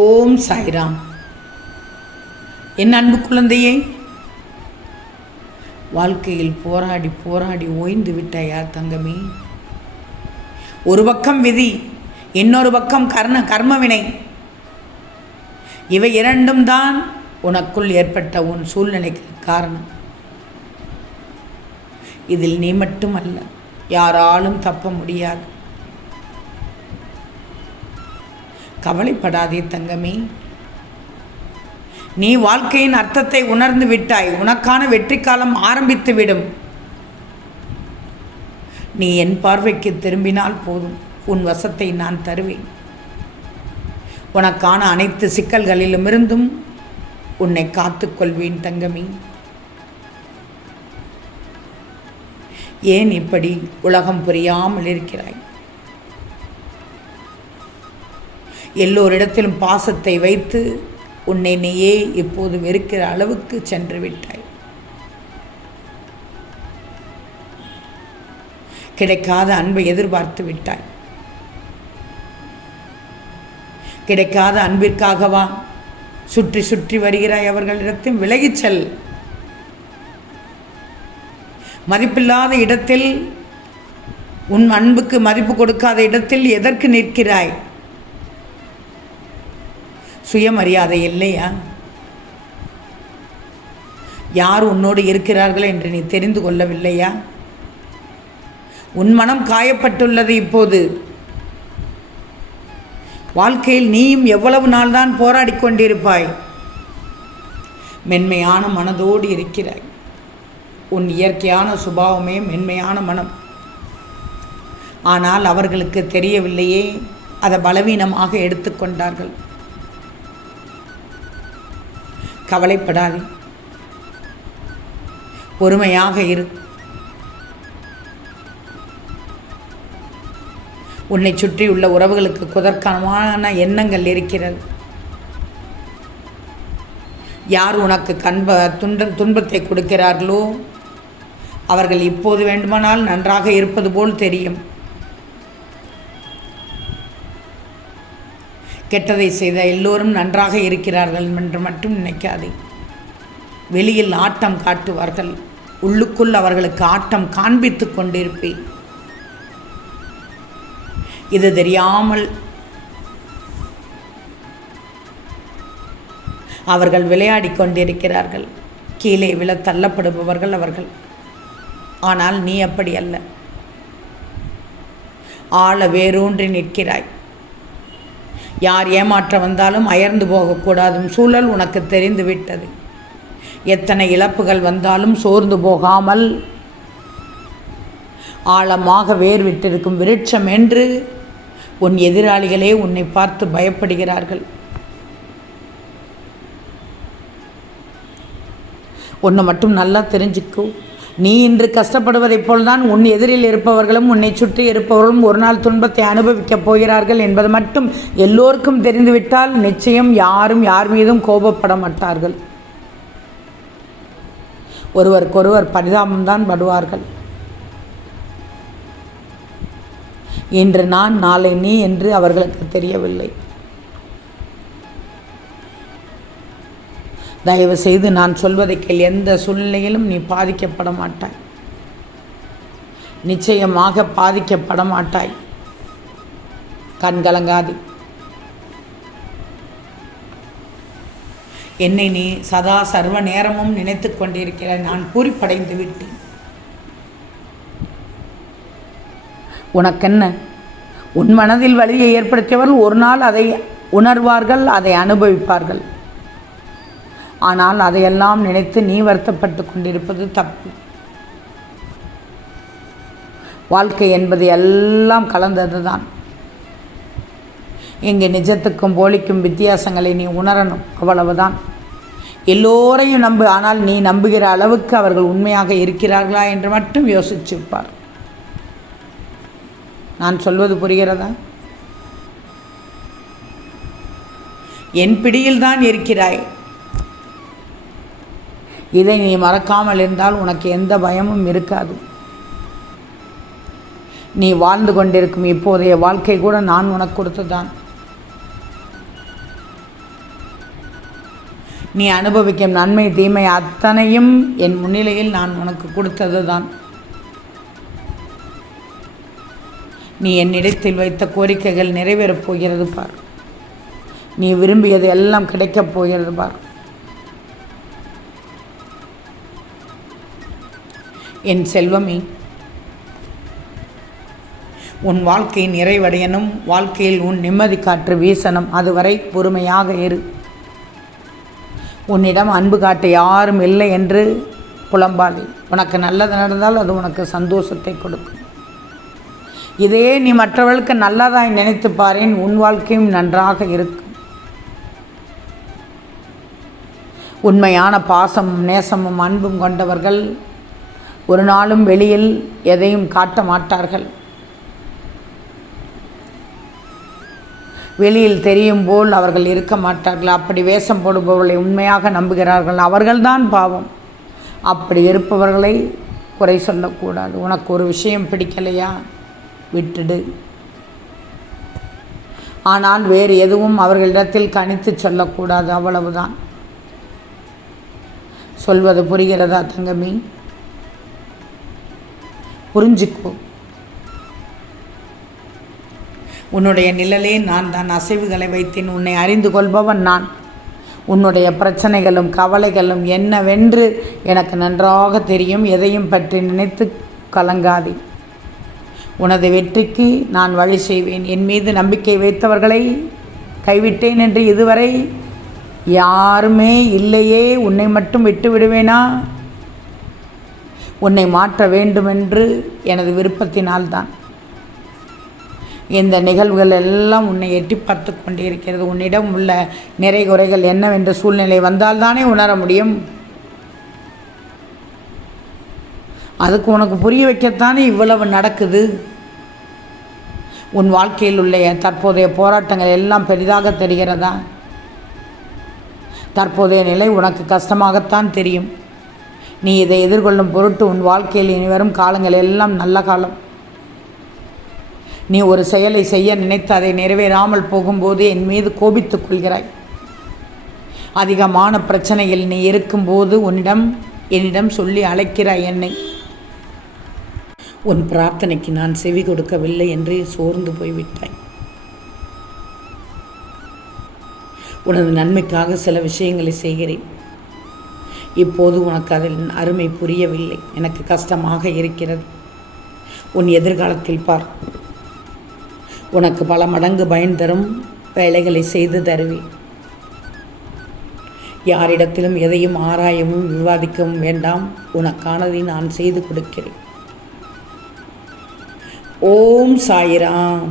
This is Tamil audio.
ஓம் சாய்ராம். என் அன்பு குழந்தையே வாழ்க்கையில் போராடி போராடி ஓய்ந்து விட்டாயா தங்கமே? ஒரு பக்கம் விதி இன்னொரு பக்கம் கர்ண கர்மவினை. இவை இரண்டும் தான் உனக்குள் ஏற்பட்ட உன் சூழ்நிலைக்கு காரணம். இதில் நீ மட்டும் அல்ல யாராலும் தப்ப முடியாது. கவலைப்படாதே தங்கமே. நீ வாழ்க்கையின் அர்த்தத்தை உணர்ந்து விட்டாய். உனக்கான வெற்றி காலம் ஆரம்பித்துவிடும். நீ என் பார்வைக்கு திரும்பினால் போதும். உன் வசத்தை நான் தருவேன். உனக்கான அனைத்து சிக்கல்களிலுமிருந்தும் உன்னை காத்துக்கொள்வேன் தங்கமே. ஏன் இப்படி உலகம் புரியாமல் இருக்கிறாய்? எல்லோரிடத்திலும் பாசத்தை வைத்து உன்னை நீயே இப்போது வெறுக்கிற அளவுக்கு சென்று விட்டாய். கிடைக்காத அன்பை எதிர்பார்த்து விட்டாய். கிடைக்காத அன்பிற்காகவா சுற்றி சுற்றி வருகிறாய் அவர்களிடத்தில் விலகிச் செல். மதிப்பில்லாத இடத்தில் உன் அன்புக்கு மதிப்பு கொடுக்காத இடத்தில் எதற்கு நிற்கிறாய்? சுயமரியாதை இல்லையா? யார் உன்னோடு இருக்கிறார்கள் என்று நீ தெரிந்து கொள்ளவில்லையா? உன் மனம் காயப்பட்டுள்ளது இப்போது. வாழ்க்கையில் நீயும் எவ்வளவு நாள் தான் போராடி கொண்டிருப்பாய்? மென்மையான மனதோடு இருக்கிறாய். உன் இயற்கையான சுபாவமே மென்மையான மனம். ஆனால் அவர்களுக்கு தெரியவில்லையே அதை பலவீனமாக எடுத்துக்கொண்டார்கள் கவலைப்படாதே. பொறுமையாக இரு. உன்னை சுற்றியுள்ள உறவுகளுக்கு குதர்க்கமான எண்ணங்கள் இருக்கிறது. யார் உனக்கு கண்ப துன்ப துன்பத்தை கொடுக்கிறார்களோ அவர்கள் இப்போது வேண்டுமானால் நன்றாக இருப்பது போல் தெரியும். கெட்டதை செய்த எல்லோரும் நன்றாக இருக்கிறார்கள் என்று மட்டும் நினைக்காதே. வெளியில் ஆட்டம் காட்டுவார்கள். உள்ளுக்குள் அவர்களுக்கு ஆட்டம் காண்பித்து கொண்டிருப்பேன். இது தெரியாமல் அவர்கள் விளையாடி கொண்டிருக்கிறார்கள். கீழே விழ தள்ளப்படுபவர்கள் அவர்கள். ஆனால் நீ அப்படி அல்ல. ஆள வேரூன்றி நிற்கிறாய். யார் ஏமாற்ற வந்தாலும் அயர்ந்து போகக்கூடாதும் சூழல் உனக்கு தெரிந்து விட்டது. எத்தனை இழப்புகள் வந்தாலும் சோர்ந்து போகாமல் ஆழமாக வேர் விட்டிருக்கும் விருட்சம் என்று உன் எதிராளிகளே உன்னை பார்த்து பயப்படுகிறார்கள். ஒன்று மட்டும் நல்லா தெரிஞ்சுக்கோ. நீ இன்று கஷ்டப்படுவதைப் போல்தான் உன் எதிரில் இருப்பவர்களும் உன்னை சுற்றி இருப்பவர்களும் ஒரு நாள் துன்பத்தை அனுபவிக்கப் போகிறார்கள் என்பது மட்டும் எல்லோருக்கும் தெரிந்துவிட்டால் நிச்சயம் யாரும் யார் மீதும் கோபப்பட மாட்டார்கள். ஒருவருக்கொருவர் பரிதாபம்தான் படுவார்கள். இன்று நான் நாளை நீ என்று அவர்களுக்கு தெரியவில்லை. தயவு செய்து நான் சொல்வதை கேள். எந்த சூழ்நிலையிலும் நீ பாதிக்கப்பட மாட்டாய் நிச்சயமாக பாதிக்கப்பட மாட்டாய் கண்கலங்காது என்னை நீ சதா சர்வ நேரமும் நினைத்து கொண்டிருக்கிறாய். நான் குறிப்படைந்து விட்டேன். உனக்கென்ன? உன் மனதில் வழியை ஏற்படுத்தியவர்கள் ஒரு நாள் அதை உணர்வார்கள் அதை அனுபவிப்பார்கள். ஆனால் அதையெல்லாம் நினைத்து நீ வருத்தப்பட்டு கொண்டிருப்பது தப்பு. வாழ்க்கை என்பது எல்லாம் கலந்தது தான் இங்கே நிஜத்துக்கும் போலிக்கும் வித்தியாசங்களை நீ உணரணும் அவ்வளவுதான். எல்லோரையும் நம்பு ஆனால் நீ நம்புகிற அளவுக்கு அவர்கள் உண்மையாக இருக்கிறார்களா என்று மட்டும் யோசிச்சுப்பார் நான் சொல்வது புரிகிறதா? என் பிடியில் தான் இருக்கிறாய். இதை நீ மறக்காமல் இருந்தால் உனக்கு எந்த பயமும் இருக்காது. நீ வாழ்ந்து கொண்டிருக்கும் இப்போதைய வாழ்க்கை கூட நான் உனக்கு கொடுத்ததான் நீ அனுபவிக்கும் நன்மை தீமை அத்தனையும் என் முன்னிலையில் நான் உனக்கு கொடுத்தது தான் நீ என்னிடத்தில் வைத்த கோரிக்கைகள் நிறைவேறப் போகிறது பார். நீ விரும்பியது எல்லாம் கிடைக்கப் போகிறது பார். என் செல்வமே உன் வாழ்க்கை நிறைவடையணும் வாழ்க்கையில் உன் நிம்மதி காற்று வீசணும் அதுவரை பொறுமையாக இரு. உன்னிடம் அன்பு காட்ட யாரும் இல்லை என்று புலம்பாதே. உனக்கு நல்லது நடந்தால் அது உனக்கு சந்தோஷத்தை கொடுக்கும். இதே நீ மற்றவர்களுக்கு நல்லதாய் நினைத்து பாரேன் உன் வாழ்க்கையும் நன்றாக இருக்கும். உண்மையான பாசமும் நேசமும் அன்பும் கொண்டவர்கள் ஒரு நாளும் வெளியில் எதையும் காட்ட மாட்டார்கள். வெளியில் தெரியும் போல் அவர்கள் இருக்க மாட்டார்கள். அப்படி வேஷம் போடுபவர்களை உண்மையாக நம்புகிறார்கள். அவர்கள்தான் பாவம். அப்படி இருப்பவர்களை குறை சொல்லக்கூடாது. உனக்கு ஒரு விஷயம் பிடிக்கலையா? விட்டுடு. ஆனால் வேறு எதுவும் அவர்களிடத்தில் கணித்து சொல்லக்கூடாது. அவ்வளவுதான். சொல்வது புரிகிறதா தங்கமி? புரிஞ்சுக்கோ. உன்னுடைய நிழலே நான் தான் அசைவுகளை வைத்தேன். உன்னை அறிந்து கொள்பவன் நான். உன்னுடைய பிரச்சனைகளும் கவலைகளும் என்னவென்று எனக்கு நன்றாக தெரியும். எதையும் பற்றி நினைத்து கலங்காதே. உனது வெற்றிக்கு நான் வழி செய்வேன். என் மீது நம்பிக்கை வைத்தவர்களை கைவிட்டேன் என்று இதுவரை யாருமே இல்லையே. உன்னை மட்டும் விட்டு விடுவேனா உன்னை மாற்ற வேண்டுமென்று எனது விருப்பத்தினால்தான். இந்த நிகழ்வுகள் எல்லாம் உன்னை எட்டி பார்த்து கொண்டிருக்கிறது. உன்னிடம் உள்ள நிறை குறைகள் என்னவென்று சூழ்நிலை வந்தால்தானே உணர முடியும். அதுக்கு உனக்கு புரிய வைக்கத்தானே இவ்வளவு நடக்குது? உன் வாழ்க்கையில் உள்ள தற்போதைய போராட்டங்கள் எல்லாம் பெரிதாக தெரிகிறதா? தற்போதைய நிலை உனக்கு கஷ்டமாகத்தான் தெரியும். நீ இதை எதிர்கொள்ளும் பொருட்டு உன் வாழ்க்கையில் இனி வரும் காலங்கள் எல்லாம் நல்ல காலம். நீ ஒரு செயலை செய்ய நினைத்து அதை நிறைவேறாமல் போகும்போது என் மீது கோபித்துக் கொள்கிறாய். அதிகமான பிரச்சனையில் நீ இருக்கும்போது உன்னிடம் என்னிடம் சொல்லி அழைக்கிறாய் என்னை. உன் பிரார்த்தனைக்கு நான் செவி கொடுக்கவில்லை என்று சோர்ந்து போய்விட்டாய். உனது நன்மைக்காக சில விஷயங்களை செய்கிறேன். இப்போது உனக்கு அதில் அருமை புரியவில்லை. எனக்கு கஷ்டமாக இருக்கிறது. உன் எதிர்காலத்தில் பார். உனக்கு பல மடங்கு பயன் தரும் வேலைகளை செய்து தருவேன் யாரிடத்திலும் எதையும் ஆராயவும் விவாதிக்கவும் வேண்டாம். உனக்கானதை நான் செய்து கொடுக்கிறேன். ஓம் சாயிராம்.